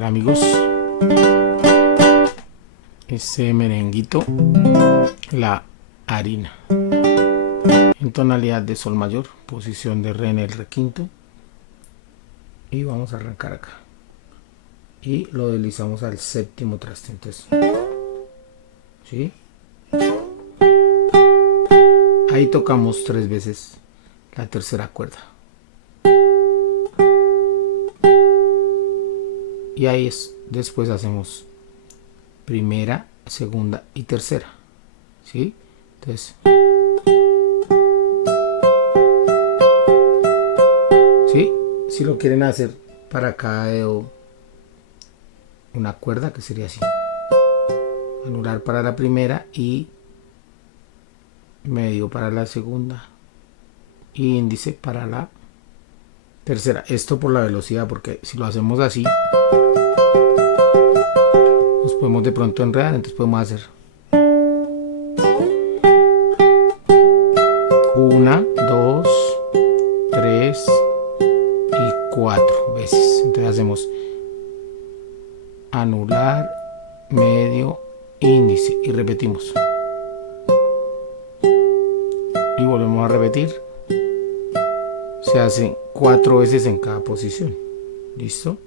tal, amigos? Este merenguito, la harina, en tonalidad de sol mayor, posición de re en el re quinto, y vamos a arrancar acá y lo deslizamos al séptimo traste. Entonces, ¿sí? Ahí tocamos 3 veces la tercera cuerda y ahí después hacemos primera, segunda y tercera, ¿sí? Entonces, ¿sí? Si lo quieren hacer para cada dedo una cuerda, que sería así: anular para la primera y medio para la segunda y índice para la tercera. Esto por la velocidad, porque si lo hacemos así nos podemos de pronto enredar. Entonces podemos hacer 1, 2, 3 y 4 veces. Entonces hacemos anular, medio, índice y repetimos y volvemos a repetir. Se hacen 4 veces en cada posición. ¿Listo?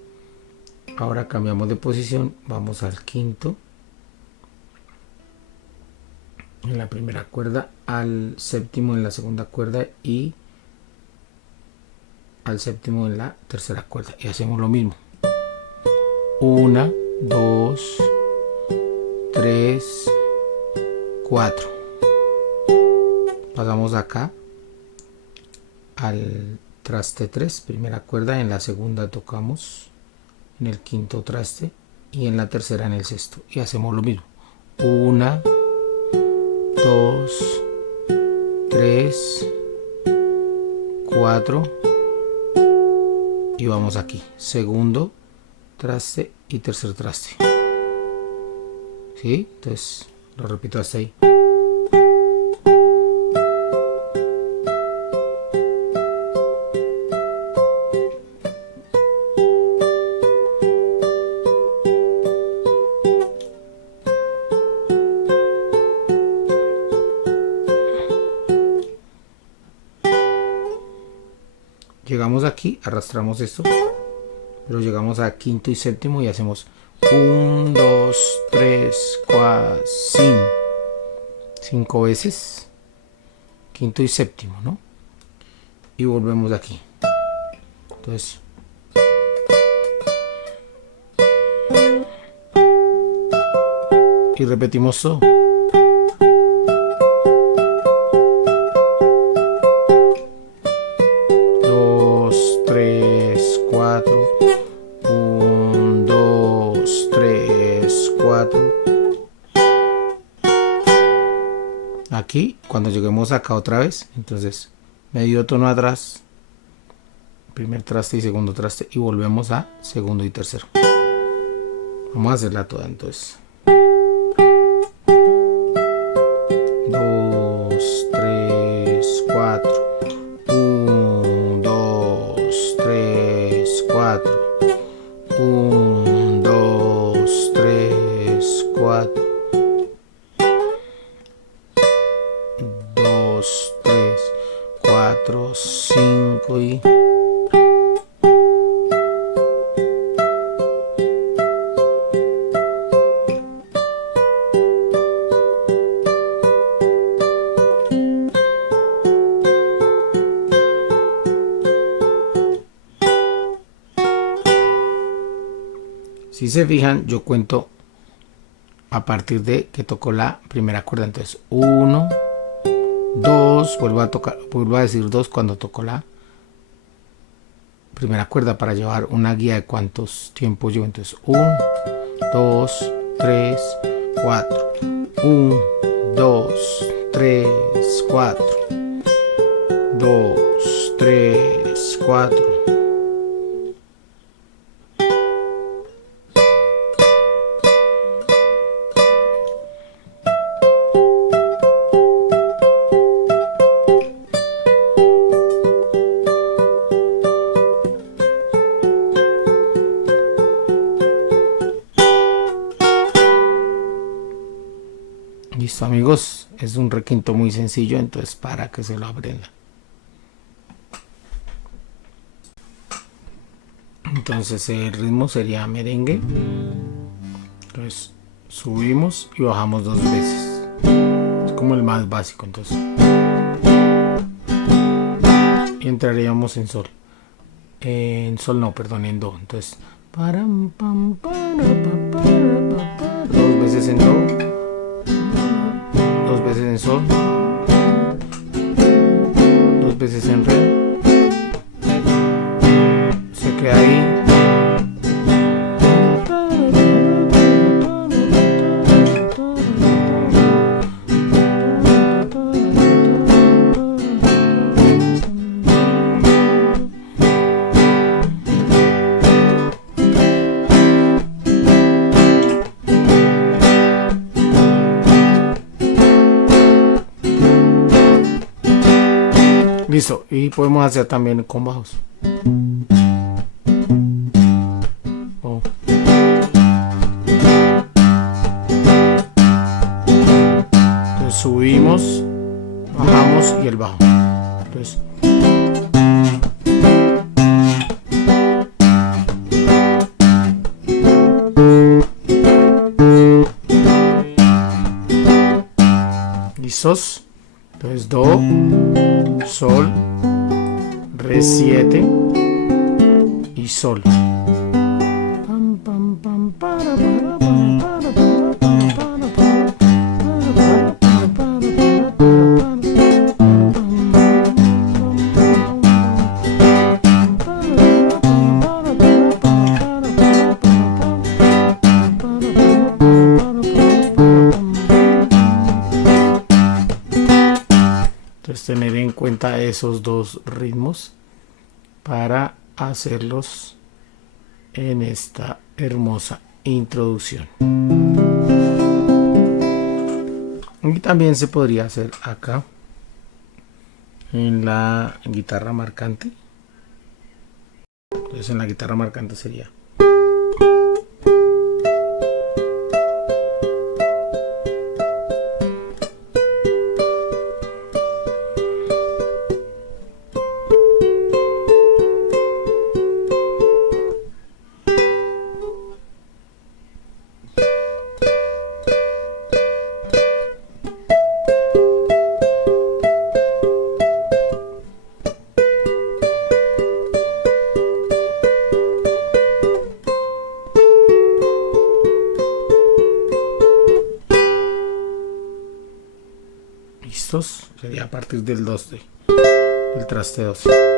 Ahora cambiamos de posición, vamos al quinto en la primera cuerda, al séptimo en la segunda cuerda y al séptimo en la tercera cuerda, y hacemos lo mismo: 1, 2, 3, 4. Pasamos acá al traste 3, primera cuerda, en la segunda tocamos en el quinto traste y en la tercera en el sexto, y hacemos lo mismo: 1, 2, 3, 4 y vamos aquí, segundo traste y tercer traste, ¿sí? Entonces lo repito hasta ahí. Llegamos aquí, arrastramos esto, pero llegamos a quinto y séptimo y hacemos 1, 2, 3, 4, 5 veces quinto y séptimo, ¿no? Y volvemos aquí. Entonces, y repetimos todo. Aquí, cuando lleguemos acá otra vez, entonces medio tono atrás, primer traste y segundo traste, y volvemos a segundo y tercero. Vamos a hacerla toda entonces. 2, 3, 4. 1, 2, 3, 4. 1, 2, 3, 4. 2, 3, 4, 5 y... Si se fijan, yo cuento a partir de que tocó la primera cuerda. Entonces 1, 2, vuelvo a decir 2 cuando tocó la primera cuerda, para llevar una guía de cuántos tiempos llevo. Entonces 1, 2, 3, 4. 1, 2, 3, 4. 2, 3, 4. Listo, amigos, es un requinto muy sencillo, entonces para que se lo aprendan. Entonces el ritmo sería merengue. Entonces subimos y bajamos 2 veces. Es como el más básico, entonces. Y entraríamos en sol. En sol no, perdón, en do. Entonces, 2 veces en do, 2 veces en sol, 2 veces en re. Se queda ahí. Listo, y podemos hacer también con bajos. Oh. Entonces subimos, bajamos y el bajo. Entonces, ¿listos? Entonces do, sol, re 7 y sol. Entonces tener en cuenta esos dos ritmos para hacerlos en esta hermosa introducción. Y también se podría hacer acá en la guitarra marcante. Entonces en la guitarra marcante sería sería a partir del 2D, el traste 12.